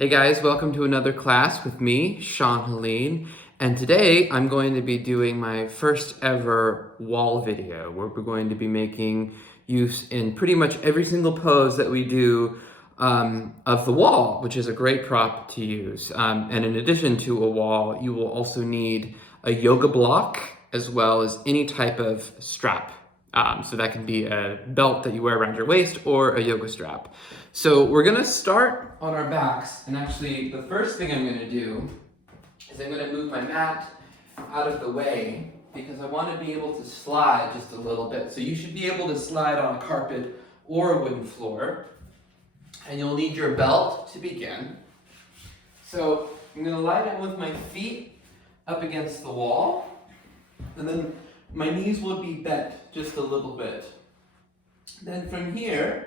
Hey guys, welcome to another class with me, Sean-Haleen, and today I'm going to be doing my first ever wall video where we're going to be making use in pretty much every single pose that we do of the wall, which is a great prop to use. And in addition to a wall, you will also need a yoga block as well as any type of strap. So that can be a belt that you wear around your waist or a yoga strap. So we're gonna start on our backs, and actually the first thing I'm gonna do is I'm gonna move my mat out of the way because I wanna be able to slide just a little bit. So you should be able to slide on a carpet or a wooden floor, and you'll need your belt to begin. So I'm gonna lie down with my feet up against the wall, and then my knees will be bent just a little bit. Then from here,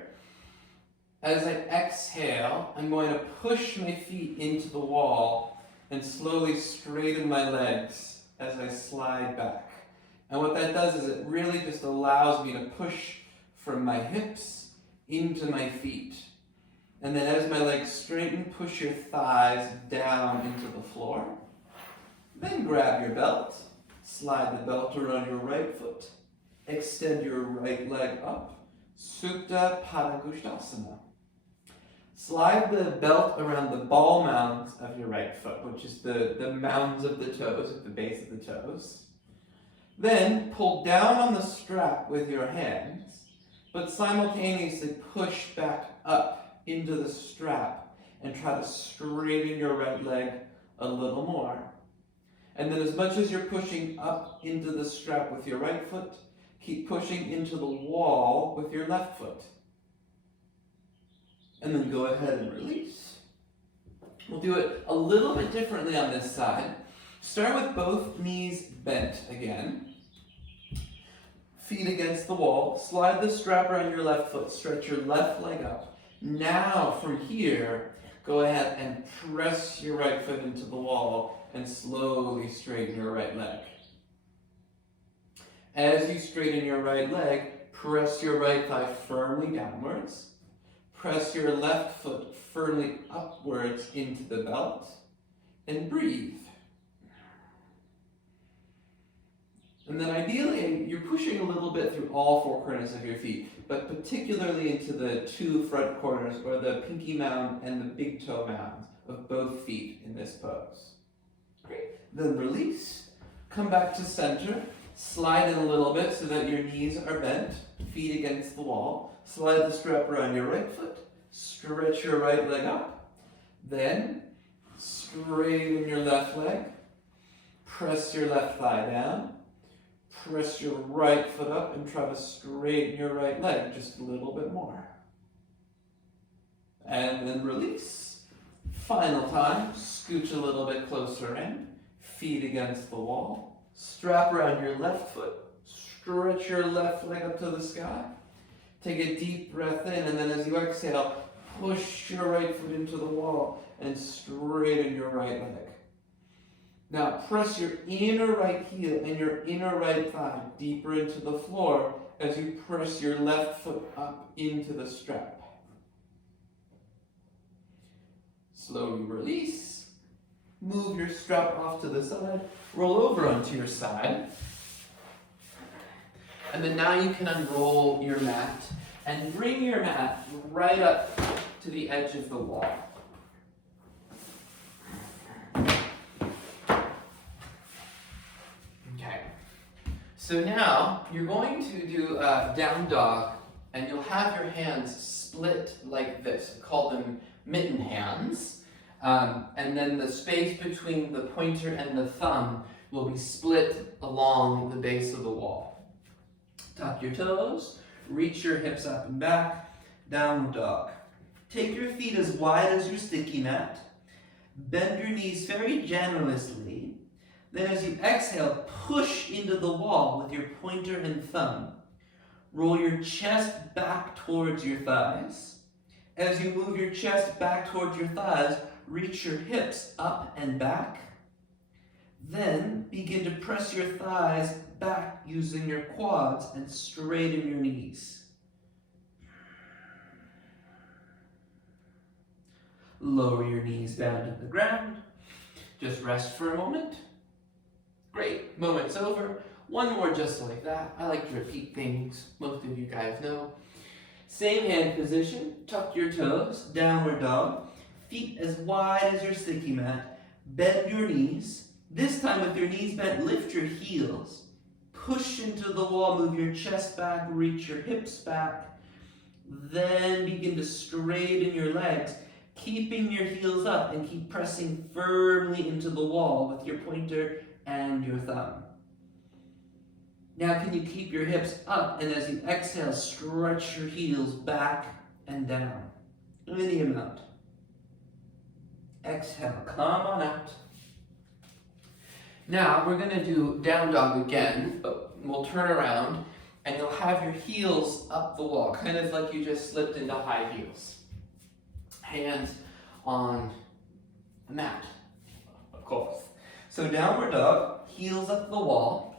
as I exhale, I'm going to push my feet into the wall and slowly straighten my legs as I slide back. And what that does is it really just allows me to push from my hips into my feet. And then as my legs straighten, push your thighs down into the floor. Then grab your belt. Slide the belt around your right foot. Extend your right leg up. Supta Padangusthasana. Slide the belt around the ball mounds of your right foot, which is the mounds of the toes, at the base of the toes. Then pull down on the strap with your hands, but simultaneously push back up into the strap and try to straighten your right leg a little more. And then as much as you're pushing up into the strap with your right foot, keep pushing into the wall with your left foot. And then go ahead and release. We'll do it a little bit differently on this side. Start with both knees bent again. Feet against the wall. Slide the strap around your left foot. Stretch your left leg up. Now from here, go ahead and press your right foot into the wall and slowly straighten your right leg. As you straighten your right leg, press your right thigh firmly downwards. Press your left foot firmly upwards into the belt and breathe. And then ideally, you're pushing a little bit through all four corners of your feet, but particularly into the two front corners, or the pinky mound and the big toe mounds of both feet in this pose. Great. Then release. Come back to center. Slide in a little bit so that your knees are bent, feet against the wall. Slide the strap around your right foot. Stretch your right leg up. Then straighten your left leg. Press your left thigh down. Press your right foot up and try to straighten your right leg just a little bit more. And then release. Final time, scooch a little bit closer in. Feet against the wall. Strap around your left foot. Stretch your left leg up to the sky. Take a deep breath in, and then as you exhale, push your right foot into the wall and straighten your right leg. Now press your inner right heel and your inner right thigh deeper into the floor as you press your left foot up into the strap. Slowly release. Move your strap off to the side. Roll over onto your side. And then now you can unroll your mat and bring your mat right up to the edge of the wall. Okay. So now you're going to do a down dog, and you'll have your hands split like this. We call them mitten hands. And then the space between the pointer and the thumb will be split along the base of the wall. Tuck your toes, reach your hips up and back, downward dog. Take your feet as wide as your sticky mat. Bend your knees very generously. Then as you exhale, push into the wall with your pointer and thumb. Roll your chest back towards your thighs. As you move your chest back towards your thighs, reach your hips up and back. Then begin to press your thighs back using your quads and straighten your knees. Lower your knees down to the ground. Just rest for a moment. Great, moment's over. One more just like that. I like to repeat things most of you guys know. Same hand position, tuck your toes, downward dog. Feet as wide as your sticky mat. Bend your knees. This time with your knees bent, lift your heels. Push into the wall, move your chest back, reach your hips back. Then begin to straighten your legs, keeping your heels up and keep pressing firmly into the wall with your pointer and your thumb. Now can you keep your hips up, and as you exhale, stretch your heels back and down. Any amount. Exhale, come on out. Now we're gonna do down dog again, but we'll turn around and you'll have your heels up the wall, kind of like you just slipped into high heels. Hands on the mat, of course. So downward dog, heels up the wall.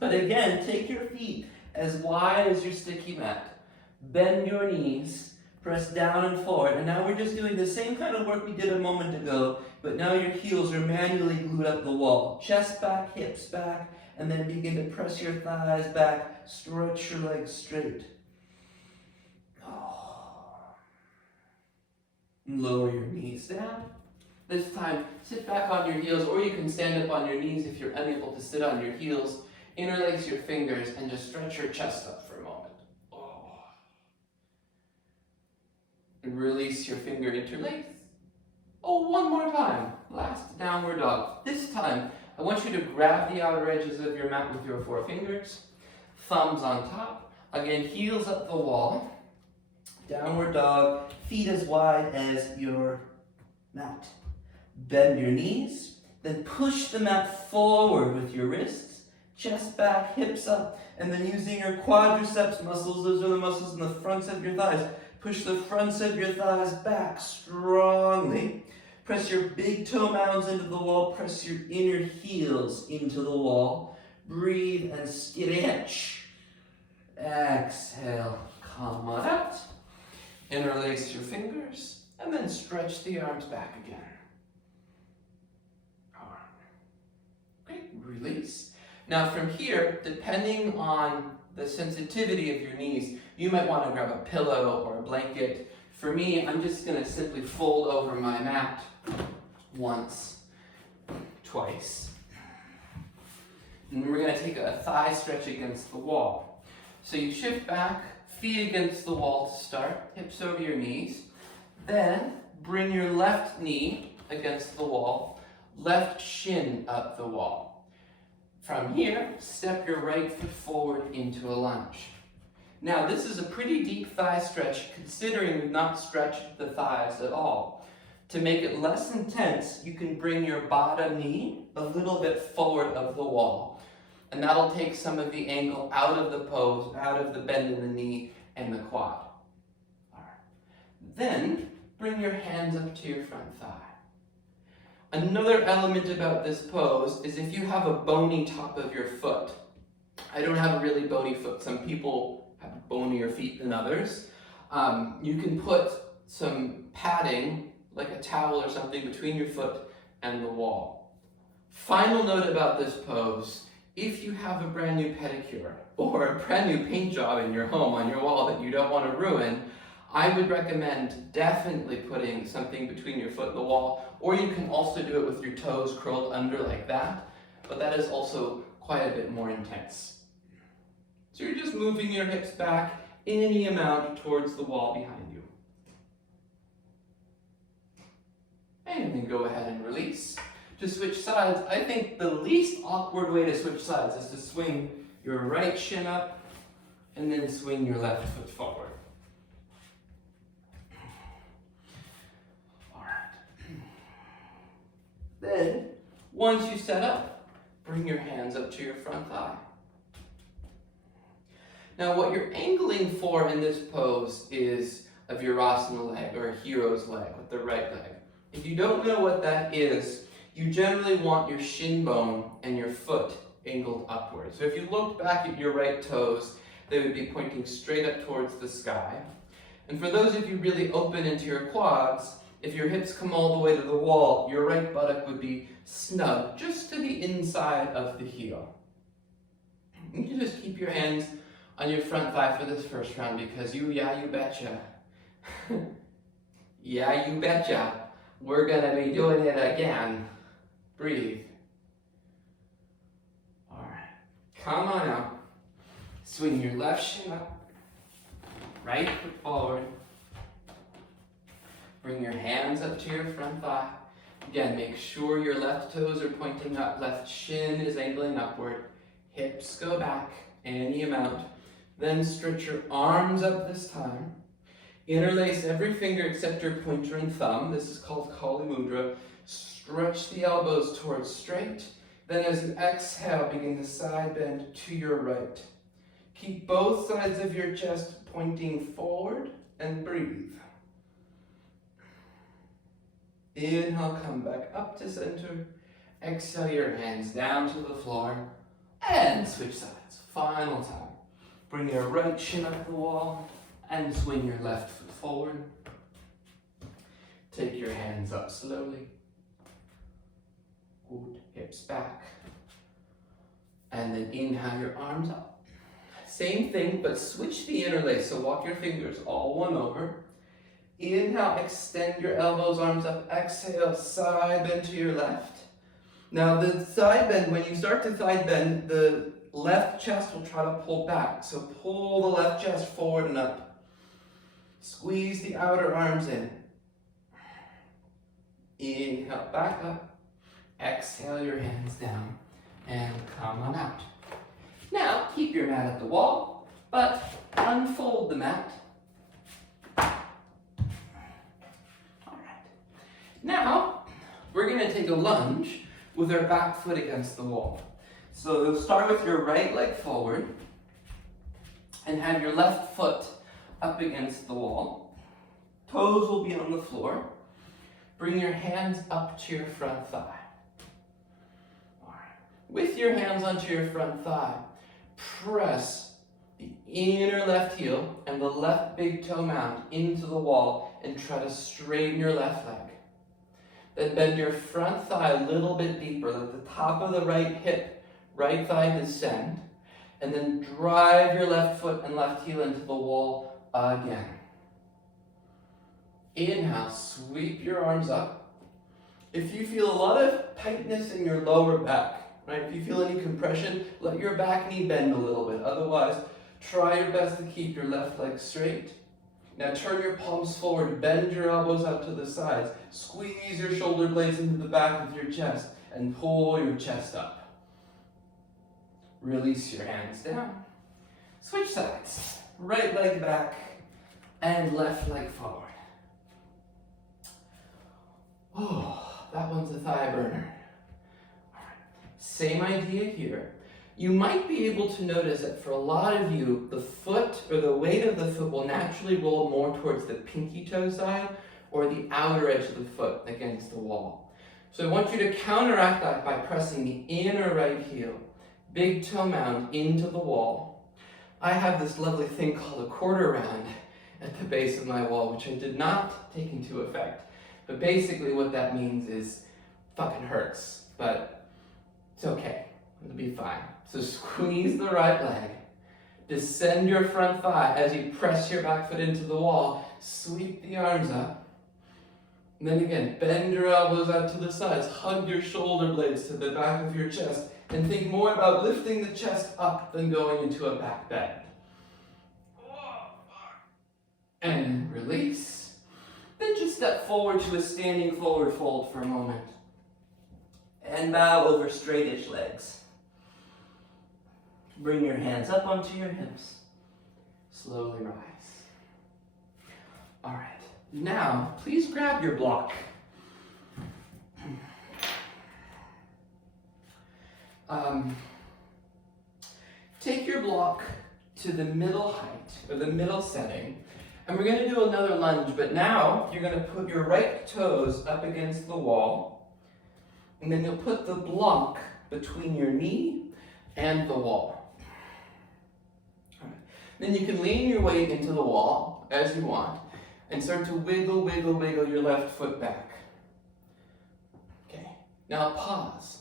But again, take your feet as wide as your sticky mat. Bend your knees, press down and forward. And now we're just doing the same kind of work we did a moment ago, but now your heels are manually glued up the wall. Chest back, hips back, and then begin to press your thighs back, stretch your legs straight. Lower your knees down. This time, sit back on your heels, or you can stand up on your knees if you're unable to sit on your heels. Interlace your fingers and just stretch your chest up for a moment. And release your finger interlace. One more time. Last downward dog. This time, I want you to grab the outer edges of your mat with your forefingers. Thumbs on top. Again, heels up the wall. Downward dog. Feet as wide as your mat. Bend your knees. Then push the mat forward with your wrists. Chest back, hips up, and then using your quadriceps muscles, those are the muscles in the fronts of your thighs. Push the fronts of your thighs back strongly. Press your big toe mounds into the wall. Press your inner heels into the wall. Breathe and stretch. Exhale, come on out. Interlace your fingers, and then stretch the arms back again. Great, release. Now from here, depending on the sensitivity of your knees, you might want to grab a pillow or a blanket. For me, I'm just going to simply fold over my mat once, twice. And we're going to take a thigh stretch against the wall. So you shift back, feet against the wall to start, hips over your knees. Then bring your left knee against the wall, left shin up the wall. From here, step your right foot forward into a lunge. Now, this is a pretty deep thigh stretch, considering we've not stretched the thighs at all. To make it less intense, you can bring your bottom knee a little bit forward of the wall. And that'll take some of the angle out of the pose, out of the bend in the knee and the quad. All right. Then, bring your hands up to your front thigh. Another element about this pose is if you have a bony top of your foot. I don't have a really bony foot. Some people have bonier feet than others. You can put some padding, like a towel or something, between your foot and the wall. Final note about this pose, if you have a brand new pedicure or a brand new paint job in your home on your wall that you don't want to ruin, I would recommend definitely putting something between your foot and the wall, or you can also do it with your toes curled under like that, but that is also quite a bit more intense. So you're just moving your hips back any amount towards the wall behind you. And then go ahead and release. To switch sides, I think the least awkward way to switch sides is to swing your right shin up and then swing your left foot forward. Then, once you set up, bring your hands up to your front thigh. Now, what you're angling for in this pose is a Virasana leg, or a hero's leg with the right leg. If you don't know what that is, you generally want your shin bone and your foot angled upwards. So if you looked back at your right toes, they would be pointing straight up towards the sky. And for those of you really open into your quads, If your hips come all the way to the wall, your right buttock would be snug just to the inside of the heel. You can just keep your hands on your front thigh for this first round because you betcha. Yeah, you betcha. We're gonna be doing it again. Breathe. All right, come on out. Swing your left shin up, right foot forward. Bring your hands up to your front thigh. Again, make sure your left toes are pointing up, left shin is angling upward. Hips go back any amount. Then stretch your arms up this time. Interlace every finger except your pointer and thumb. This is called Kali Mudra. Stretch the elbows towards straight. Then as you exhale, begin to side bend to your right. Keep both sides of your chest pointing forward and breathe. Inhale, come back up to center. Exhale your hands down to the floor. And switch sides. Final time. Bring your right shin up the wall and swing your left foot forward. Take your hands up slowly. Good. Hips back. And then inhale your arms up. Same thing, but switch the interlace. So walk your fingers all one over. Inhale, extend your elbows, arms up. Exhale, side bend to your left. Now the side bend, when you start to side bend, the left chest will try to pull back. So pull the left chest forward and up. Squeeze the outer arms in. Inhale, back up. Exhale your hands down and come on out. Now keep your mat at the wall, but unfold the mat. Now, we're going to take a lunge with our back foot against the wall. So you'll start with your right leg forward and have your left foot up against the wall. Toes will be on the floor. Bring your hands up to your front thigh. All right. With your hands onto your front thigh, press the inner left heel and the left big toe mound into the wall and try to straighten your left leg. Then bend your front thigh a little bit deeper. Let the top of the right hip, right thigh descend. And then drive your left foot and left heel into the wall again. Inhale, sweep your arms up. If you feel a lot of tightness in your lower back, right? If you feel any compression, let your back knee bend a little bit. Otherwise, try your best to keep your left leg straight. Now turn your palms forward, bend your elbows out to the sides, squeeze your shoulder blades into the back of your chest, and pull your chest up. Release your hands down. Switch sides. Right leg back and left leg forward. Oh, that one's a thigh burner. All right. Same idea here. You might be able to notice that for a lot of you, the foot or the weight of the foot will naturally roll more towards the pinky toe side or the outer edge of the foot against the wall. So I want you to counteract that by pressing the inner right heel, big toe mound into the wall. I have this lovely thing called a quarter round at the base of my wall, which I did not take into effect. But basically what that means is fucking hurts, but it's okay. It'll be fine. So squeeze the right leg. Descend your front thigh as you press your back foot into the wall. Sweep the arms up. And then again, bend your elbows out to the sides. Hug your shoulder blades to the back of your chest. And think more about lifting the chest up than going into a back bend. And release. Then just step forward to a standing forward fold for a moment. And bow over straight-ish legs. Bring your hands up onto your hips. Slowly rise. All right. Now, please grab your block. Take your block to the middle height, or the middle setting, and we're going to do another lunge, but now you're going to put your right toes up against the wall, and then you'll put the block between your knee and the wall. All right. Then you can lean your weight into the wall as you want, and start to wiggle, wiggle, wiggle your left foot back. Okay, now pause.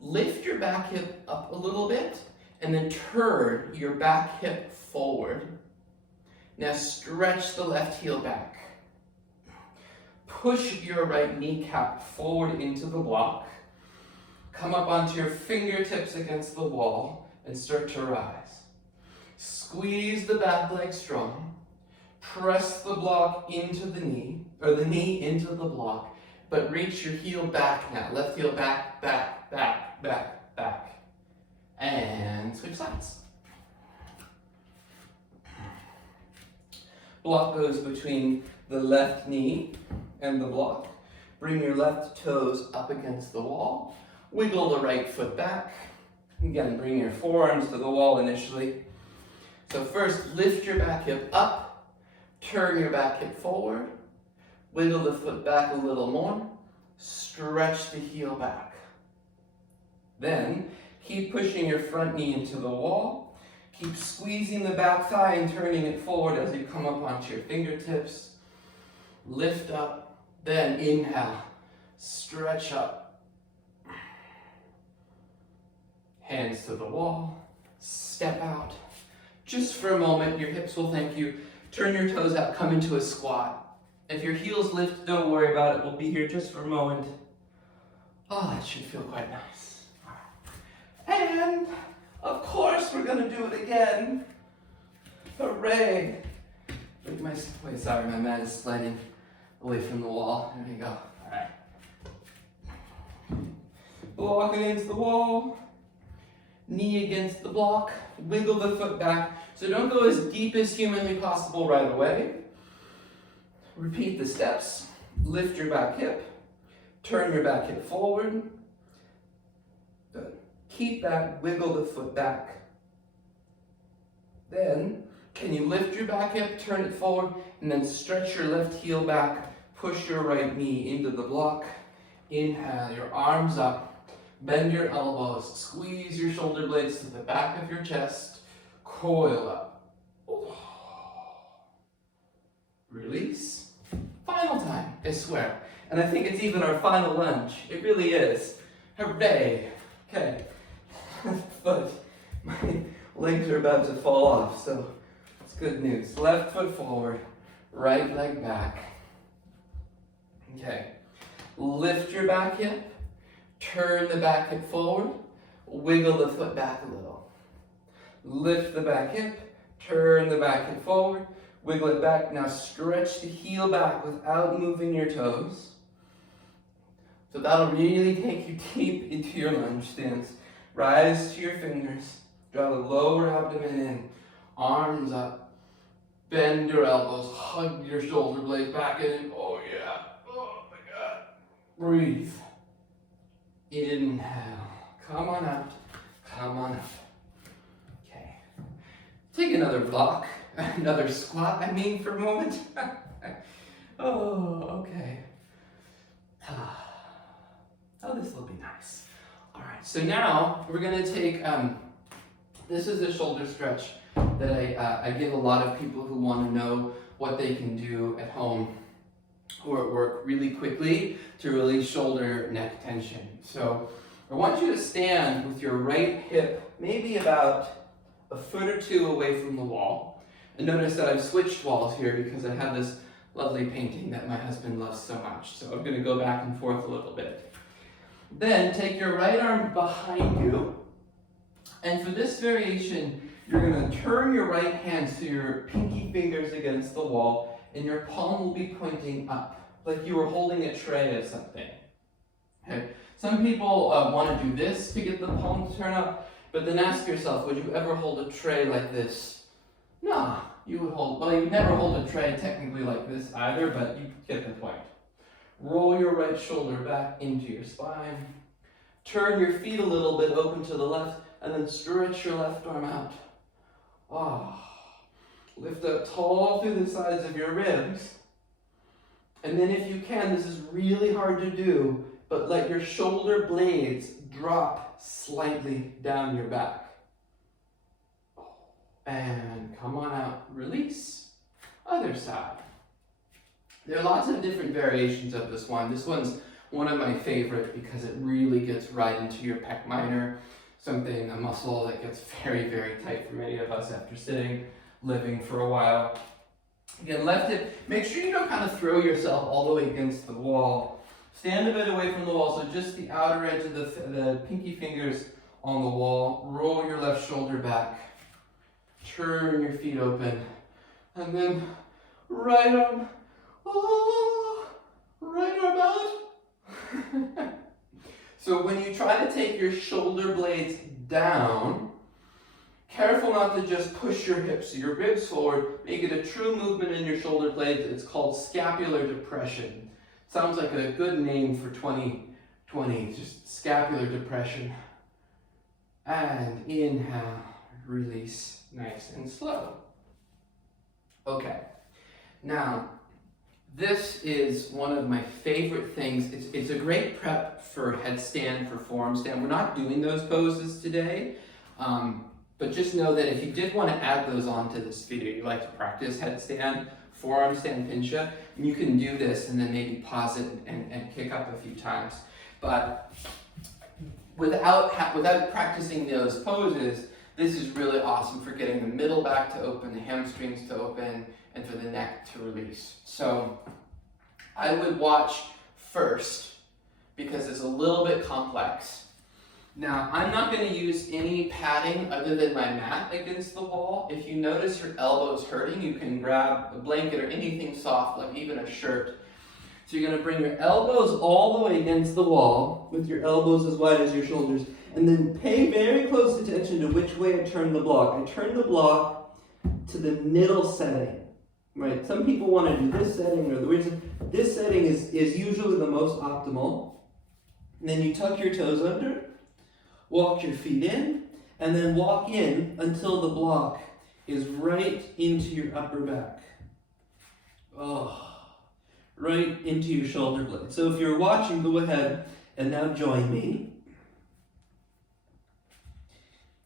Lift your back hip up a little bit, and then turn your back hip forward. Now stretch the left heel back. Push your right kneecap forward into the block. Come up onto your fingertips against the wall and start to rise. Squeeze the back leg strong. Press the block into the knee, or the knee into the block, but reach your heel back now. Left heel back, back, back, back, back. And switch sides. Block goes between the left knee and the block. Bring your left toes up against the wall. Wiggle the right foot back. Again, bring your forearms to the wall initially. So first, lift your back hip up. Turn your back hip forward. Wiggle the foot back a little more. Stretch the heel back. Then, keep pushing your front knee into the wall. Keep squeezing the back thigh and turning it forward as you come up onto your fingertips. Lift up, then inhale, stretch up. Hands to the wall, step out. Just for a moment, your hips will thank you. Turn your toes out, come into a squat. If your heels lift, don't worry about it. We'll be here just for a moment. Oh, that should feel quite nice. And, of course, we're going to do it again. Hooray. Wait, sorry, my mat is sliding away from the wall. There we go. All right. Block against the wall. Knee against the block. Wiggle the foot back. So don't go as deep as humanly possible right away. Repeat the steps. Lift your back hip. Turn your back hip forward. Good. Keep that, wiggle the foot back. Then, can you lift your back hip, turn it forward, and then stretch your left heel back, push your right knee into the block. Inhale, your arms up, bend your elbows, squeeze your shoulder blades to the back of your chest, coil up. Release. Final time, I swear. And I think it's even our final lunge. It really is. Hooray. Okay. But my legs are about to fall off, so it's good news. Left foot forward, right leg back. Okay. Lift your back hip, turn the back hip forward, wiggle the foot back a little. Lift the back hip, turn the back hip forward, wiggle it back. Now stretch the heel back without moving your toes. So that'll really take you deep into your lunge stance. Rise to your fingers, draw the lower abdomen in, arms up, bend your elbows, hug your shoulder blades back in. Oh yeah, oh my God. Breathe. Inhale, come on out, come on out. Okay, take another block, another squat, for a moment. Oh, okay. Oh, this will be nice. All right, so now we're gonna take, this is a shoulder stretch that I give a lot of people who wanna know what they can do at home or at work really quickly to release shoulder neck tension. So I want you to stand with your right hip maybe about a foot or two away from the wall. And notice that I've switched walls here because I have this lovely painting that my husband loves so much. So I'm gonna go back and forth a little bit. Then take your right arm behind you, and for this variation, you're going to turn your right hand so your pinky fingers against the wall, and your palm will be pointing up, like you were holding a tray of something. Okay? Some people want to do this to get the palm to turn up, but then ask yourself, would you ever hold a tray like this? No, you would hold, well, you would never hold a tray technically like this either, but you get the point. Roll your right shoulder back into your spine. Turn your feet a little bit open to the left, and then stretch your left arm out. Lift up tall through the sides of your ribs. And then if you can, this is really hard to do, but let your shoulder blades drop slightly down your back. And come on out, release. Other side. There are lots of different variations of this one. This one's one of my favorites because it really gets right into your pec minor, a muscle that gets very, very tight for many of us after sitting, living for a while. Again, left hip, make sure you don't kind of throw yourself all the way against the wall. Stand a bit away from the wall, so just the outer edge of the pinky fingers on the wall. Roll your left shoulder back. Turn your feet open. And then right arm, right arm out. So when you try to take your shoulder blades down, careful not to just push your hips, your ribs forward. Make it a true movement in your shoulder blades. It's called scapular depression. Sounds like a good name for 2020, just scapular depression. And inhale, release, nice and slow. Okay, now this is one of my favorite things. It's a great prep for headstand, for forearm stand. We're not doing those poses today, but just know that if you did want to add those onto this video, you like to practice headstand, forearm stand pincha, and you can do this and then maybe pause it and kick up a few times. But without practicing those poses, this is really awesome for getting the middle back to open, the hamstrings to open, and for the neck to release. So I would watch first because it's a little bit complex. Now, I'm not going to use any padding other than my mat against the wall. If you notice your elbows hurting, you can grab a blanket or anything soft, like even a shirt. So you're going to bring your elbows all the way against the wall with your elbows as wide as your shoulders. And then pay very close attention to which way I turn the block. I turn the block to the middle setting, right? Some people want to do this setting or the weird setting. This setting is usually the most optimal. And then you tuck your toes under, walk your feet in, and then walk in until the block is right into your upper back. Right into your shoulder blade. So if you're watching, go ahead and now join me.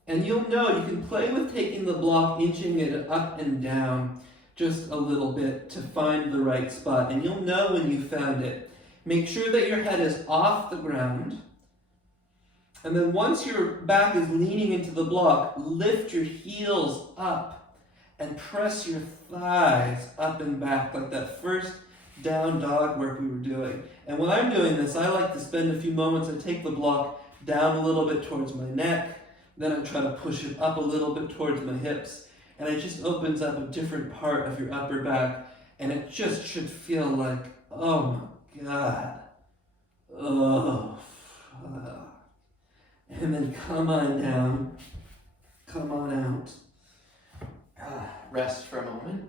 And you'll know you can play with taking the block, inching it up and down just a little bit to find the right spot. And you'll know when you found it. Make sure that your head is off the ground. And then once your back is leaning into the block, lift your heels up and press your thighs up and back like that first down dog work we were doing. And when I'm doing this, I like to spend a few moments and take the block down a little bit towards my neck. Then I'm trying to push it up a little bit towards my hips. And it just opens up a different part of your upper back. And it just should feel like, oh my God. Oh, fuck. And then come on down. Come on out. Rest for a moment.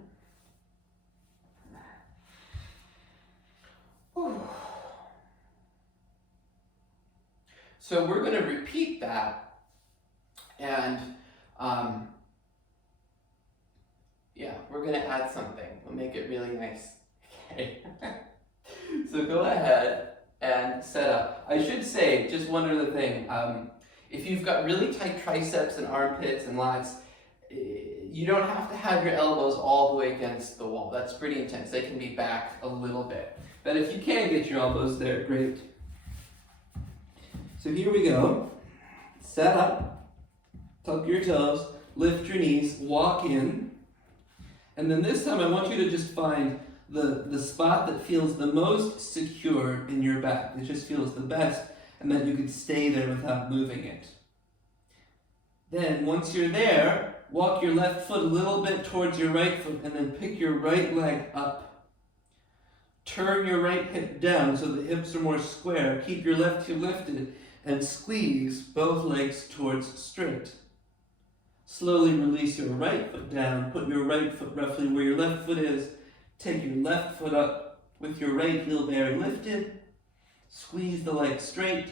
Whew. So we're going to repeat that. And we're going to add something. We'll make it really nice. Okay. So go ahead and set up. I should say, just one other thing. If you've got really tight triceps and armpits and lats, you don't have to have your elbows all the way against the wall. That's pretty intense. They can be back a little bit. But if you can get your elbows there, great. So here we go. Set up, tuck your toes, lift your knees, walk in. And then this time I want you to just find the spot that feels the most secure in your back. It just feels the best, and that you can stay there without moving it. Then once you're there, walk your left foot a little bit towards your right foot, and then pick your right leg up. Turn your right hip down so the hips are more square. Keep your left heel lifted, and squeeze both legs towards straight. Slowly release your right foot down. Put your right foot roughly where your left foot is. Take your left foot up with your right heel very lifted. Squeeze the leg straight.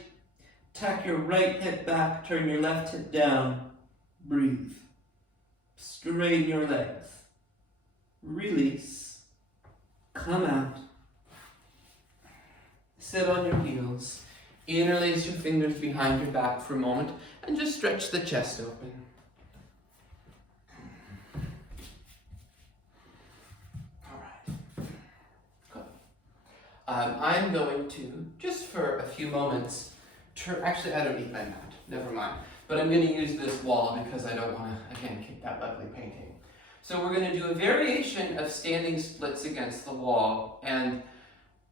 Tuck your right hip back. Turn your left hip down. Breathe. Straighten your legs. Release. Come out. Sit on your heels. Interlace your fingers behind your back for a moment and just stretch the chest open. All right. Good. I'm going to, just for a few moments, actually I don't need my mat, never mind. But I'm going to use this wall because I don't want to, again, kick that lovely painting. So we're going to do a variation of standing splits against the wall. And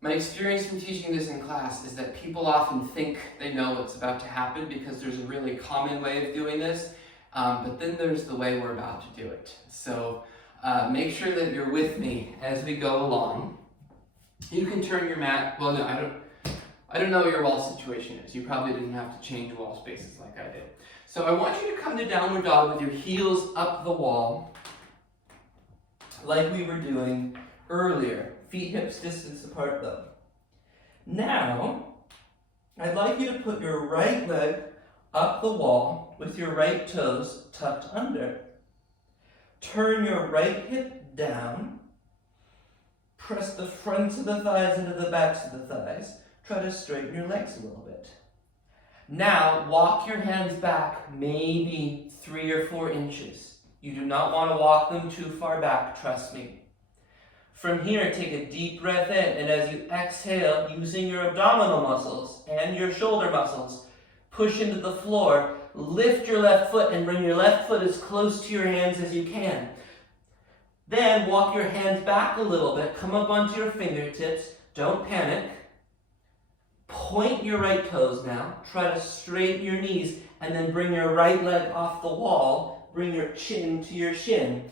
my experience from teaching this in class is that people often think they know what's about to happen because there's a really common way of doing this. But then there's the way we're about to do it. So make sure that you're with me as we go along. You can turn your mat, well no, I don't know what your wall situation is. You probably didn't have to change wall spaces like I did. So I want you to come to downward dog with your heels up the wall, like we were doing earlier. Feet hips distance apart though. Now, I'd like you to put your right leg up the wall with your right toes tucked under. Turn your right hip down. Press the fronts of the thighs into the backs of the thighs. Try to straighten your legs a little bit. Now, walk your hands back maybe 3 or 4 inches. You do not want to walk them too far back, trust me. From here, take a deep breath in, and as you exhale, using your abdominal muscles and your shoulder muscles, push into the floor, lift your left foot and bring your left foot as close to your hands as you can. Then walk your hands back a little bit, come up onto your fingertips, don't panic. Point your right toes now, try to straighten your knees, and then bring your right leg off the wall, bring your chin to your shin.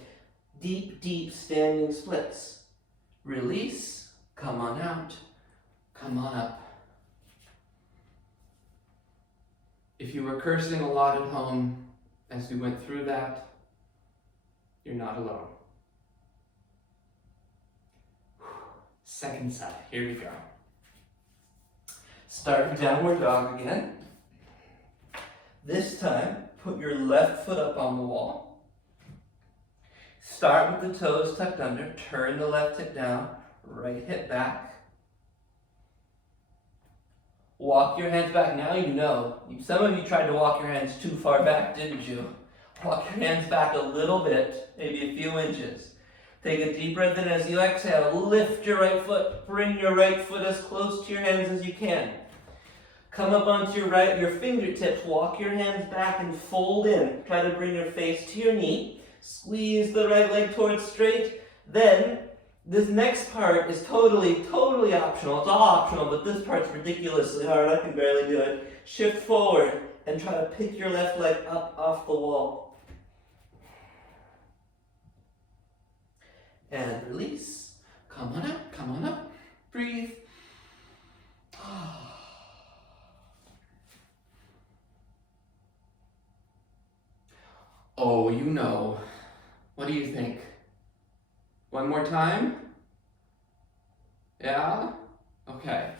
Deep, deep standing splits. Release, come on out, come on up. If you were cursing a lot at home as we went through that, you're not alone. Second side, here we go. Start with downward dog again. This time, put your left foot up on the wall. Start with the toes tucked under, turn the left hip down, right hip back. Walk your hands back. Now you know. Some of you tried to walk your hands too far back, didn't you? Walk your hands back a little bit, maybe a few inches. Take a deep breath in as you exhale. Lift your right foot. Bring your right foot as close to your hands as you can. Come up onto your fingertips. Walk your hands back and fold in. Try to bring your face to your knee. Squeeze the right leg towards straight. Then, this next part is totally optional. It's all optional, but this part's ridiculously hard. I can barely do it. Shift forward and try to pick your left leg up off the wall. And release. Come on up, come on up. Breathe. Oh, you know. What do you think? One more time? Yeah? Okay.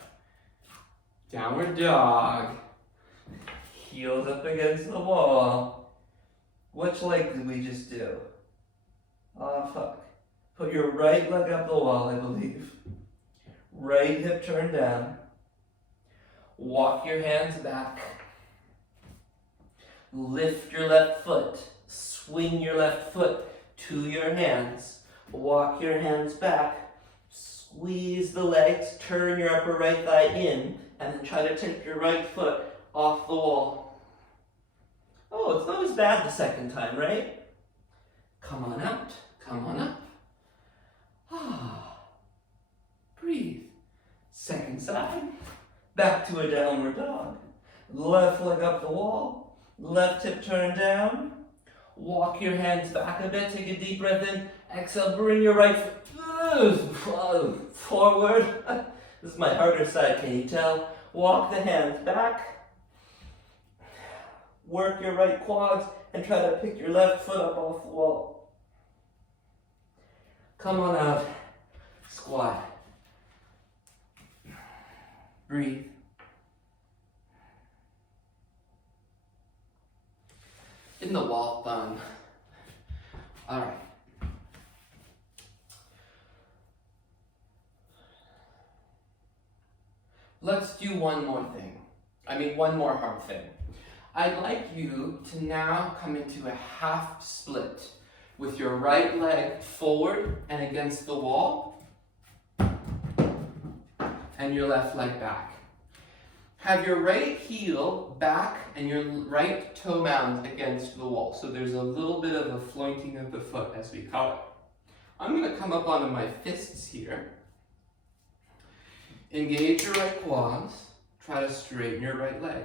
Downward dog. Heels up against the wall. Which leg did we just do? Oh, fuck. Put your right leg up the wall, I believe. Right hip turned down. Walk your hands back. Lift your left foot. Swing your left foot to your hands. Walk your hands back. Squeeze the legs. Turn your upper right thigh in. And then try to take your right foot off the wall. Oh, it's not as bad the second time, right? Come on out. Come on up. Breathe. Second side. Back to a downward dog. Left leg up the wall. Left hip turned down. Walk your hands back a bit. Take a deep breath in. Exhale. Bring your right foot forward. This is my harder side, can you tell? Walk the hands back. Work your right quads and try to pick your left foot up off the wall. Come on out. Squat. Breathe. In the wall fun. All right. Let's do one more thing. One more hard thing. I'd like you to now come into a half split with your right leg forward and against the wall. and your left leg back. Have your right heel back and your right toe mound against the wall. So there's a little bit of a flointing of the foot, as we call it. I'm going to come up onto my fists here. Engage your right quads. Try to straighten your right leg.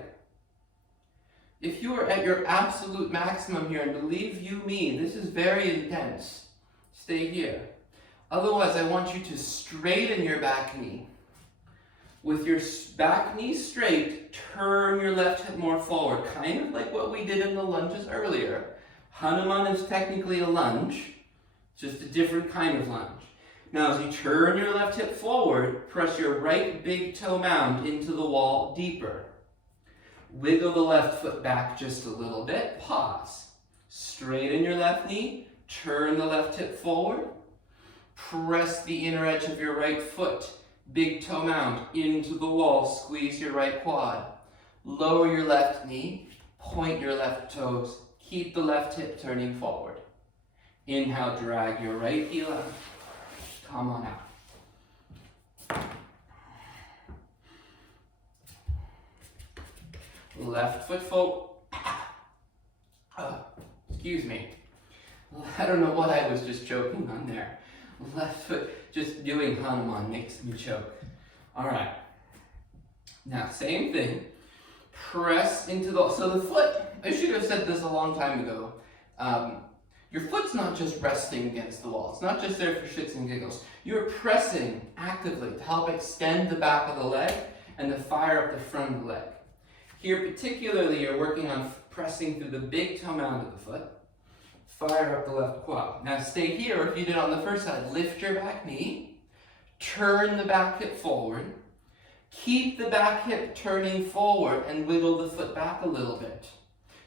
If you are at your absolute maximum here, and believe you me, this is very intense, stay here. Otherwise, I want you to straighten your back knee. With your back knee straight, turn your left hip more forward, kind of like what we did in the lunges earlier. Hanuman is technically a lunge, just a different kind of lunge. Now, as you turn your left hip forward, press your right big toe mound into the wall deeper. Wiggle the left foot back just a little bit, pause. Straighten your left knee, turn the left hip forward, press the inner edge of your right foot, big toe mound, into the wall, squeeze your right quad. Lower your left knee, point your left toes, keep the left hip turning forward. Inhale, drag your right heel out. Come on out. Left foot forward. Excuse me. I don't know what I was just choking on there. Left foot, just doing Hanuman makes me choke. All right. Now, same thing. Press into so the foot, I should have said this a long time ago. Your foot's not just resting against the wall. It's not just there for shits and giggles. You're pressing actively to help extend the back of the leg and to fire up the front of the leg. Here particularly, you're working on pressing through the big toe mound of the foot. Fire up the left quad. Now stay here. If you did on the first side, lift your back knee, turn the back hip forward, keep the back hip turning forward and wiggle the foot back a little bit.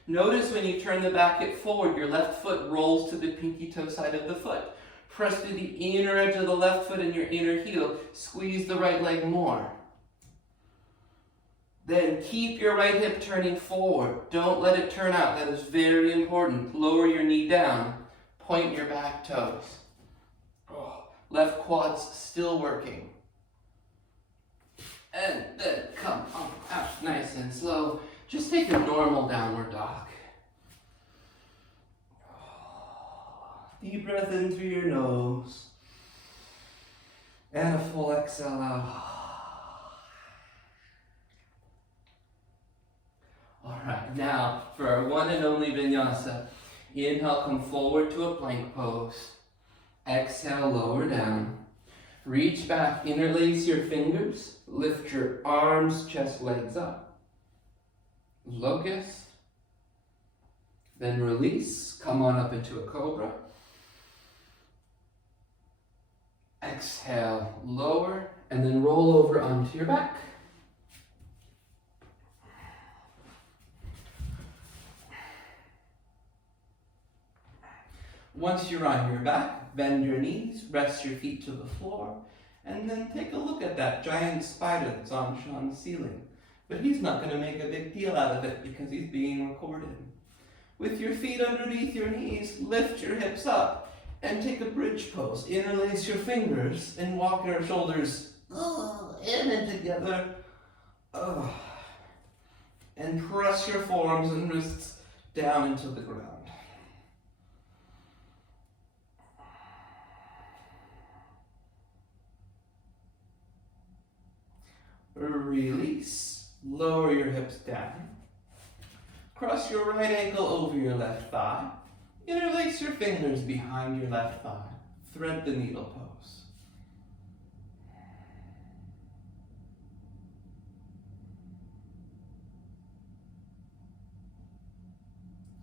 Notice when you turn the back hip forward, your left foot rolls to the pinky toe side of the foot. Press through the inner edge of the left foot and your inner heel. Squeeze the right leg more. Then keep your right hip turning forward. Don't let it turn out. That is very important. Lower your knee down. Point your back toes. Left quad's still working. And then come on out nice and slow. Just take a normal downward dog. Deep breath in through your nose. And a full exhale out. All right, now for our one and only vinyasa. Inhale, come forward to a plank pose. Exhale, lower down. Reach back, interlace your fingers. Lift your arms, chest, legs up. Locust. Then release, come on up into a cobra. Exhale, lower, and then roll over onto your back. Once you're on your back, bend your knees, rest your feet to the floor, and then take a look at that giant spider that's on Sean's ceiling. But he's not going to make a big deal out of it because he's being recorded. With your feet underneath your knees, lift your hips up and take a bridge pose. Interlace your fingers and walk your shoulders in and together. And press your forearms and wrists down into the ground. Release. Lower your hips down. Cross your right ankle over your left thigh. Interlace your fingers behind your left thigh. Thread the needle pose.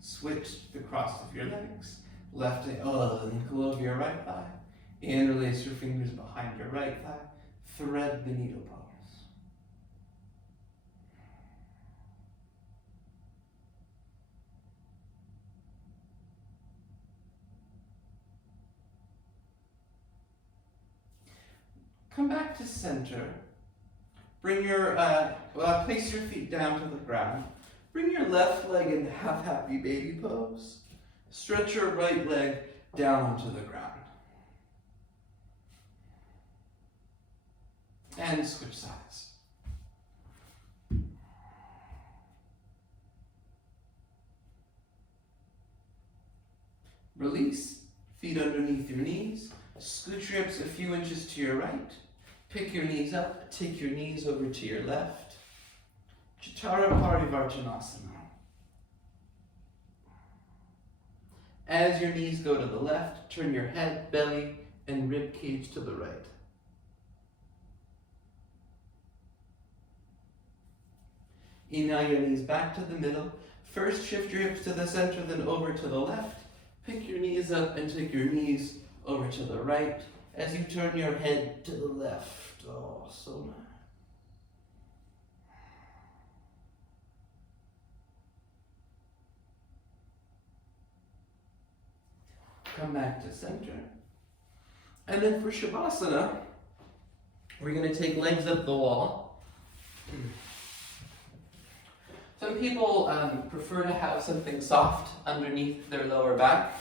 Switch the cross of your legs. Left ankle over your right thigh. Interlace your fingers behind your right thigh. Thread the needle pose. Come back to center. Bring your, place your feet down to the ground. Bring your left leg into half happy baby pose. Stretch your right leg down onto the ground. And switch sides. Release, feet underneath your knees. Scoot your hips a few inches to your right. Pick your knees up, take your knees over to your left. Chaturanga Parivartanasana. As your knees go to the left, turn your head, belly, and rib cage to the right. Inhale your knees back to the middle. First, shift your hips to the center, then over to the left. Pick your knees up and take your knees over to the right as you turn your head to the left. Oh, so nice. Come back to center. And then for Shavasana, we're going to take legs up the wall. Some people prefer to have something soft underneath their lower back.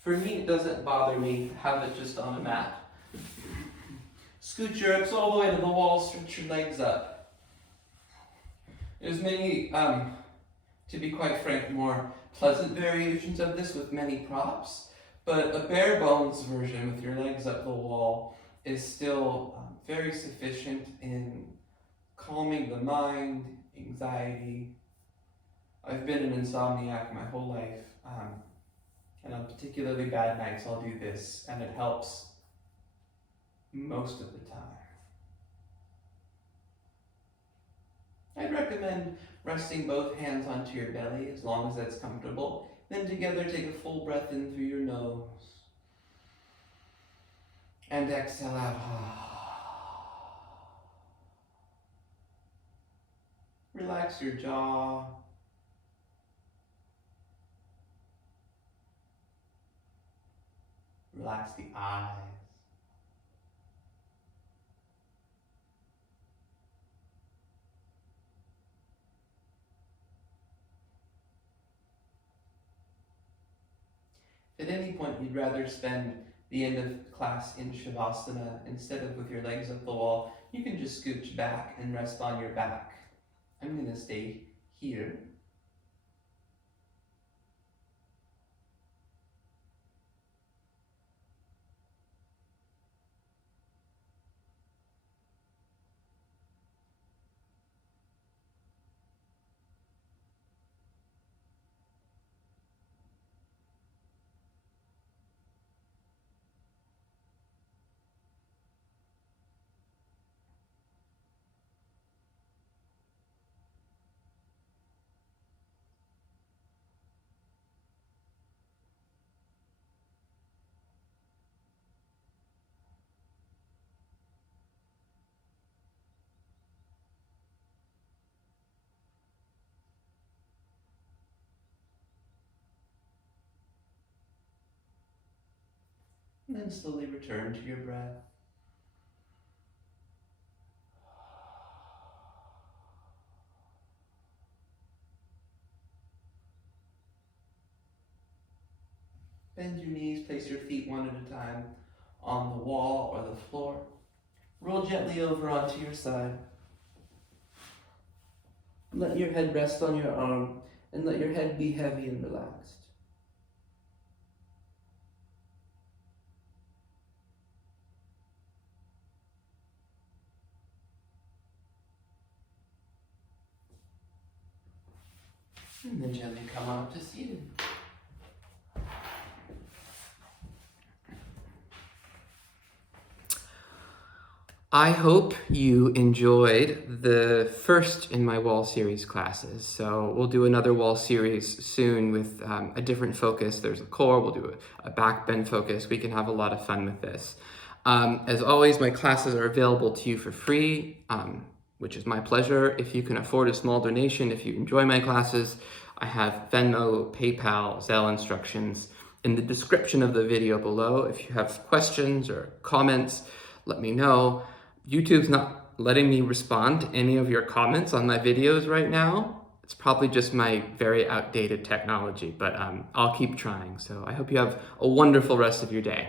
For me, it doesn't bother me to have it just on a mat. Scoot your hips all the way to the wall, stretch your legs up. There's many, to be quite frank, more pleasant variations of this with many props, but a bare bones version with your legs up the wall is still very sufficient in calming the mind, anxiety. I've been an insomniac my whole life, and on particularly bad nights I'll do this, and it helps most of the time. I'd recommend resting both hands onto your belly as long as that's comfortable. Then together take a full breath in through your nose. And exhale out. Relax your jaw. Relax the eyes. If at any point you'd rather spend the end of class in Shavasana instead of with your legs up the wall, you can just scooch back and rest on your back. I'm going to stay here. And then slowly return to your breath. Bend your knees, place your feet one at a time on the wall or the floor. Roll gently over onto your side. Let your head rest on your arm and let your head be heavy and relaxed. And then gently come on up to seated. I hope you enjoyed the first in my wall series classes. So we'll do another wall series soon with a different focus. There's a core, we'll do a back bend focus. We can have a lot of fun with this. As always, my classes are available to you for free, which is my pleasure. If you can afford a small donation, if you enjoy my classes, I have Venmo, PayPal, Zelle instructions in the description of the video below. If you have questions or comments, let me know. YouTube's not letting me respond to any of your comments on my videos right now. It's probably just my very outdated technology, but I'll keep trying. So I hope you have a wonderful rest of your day.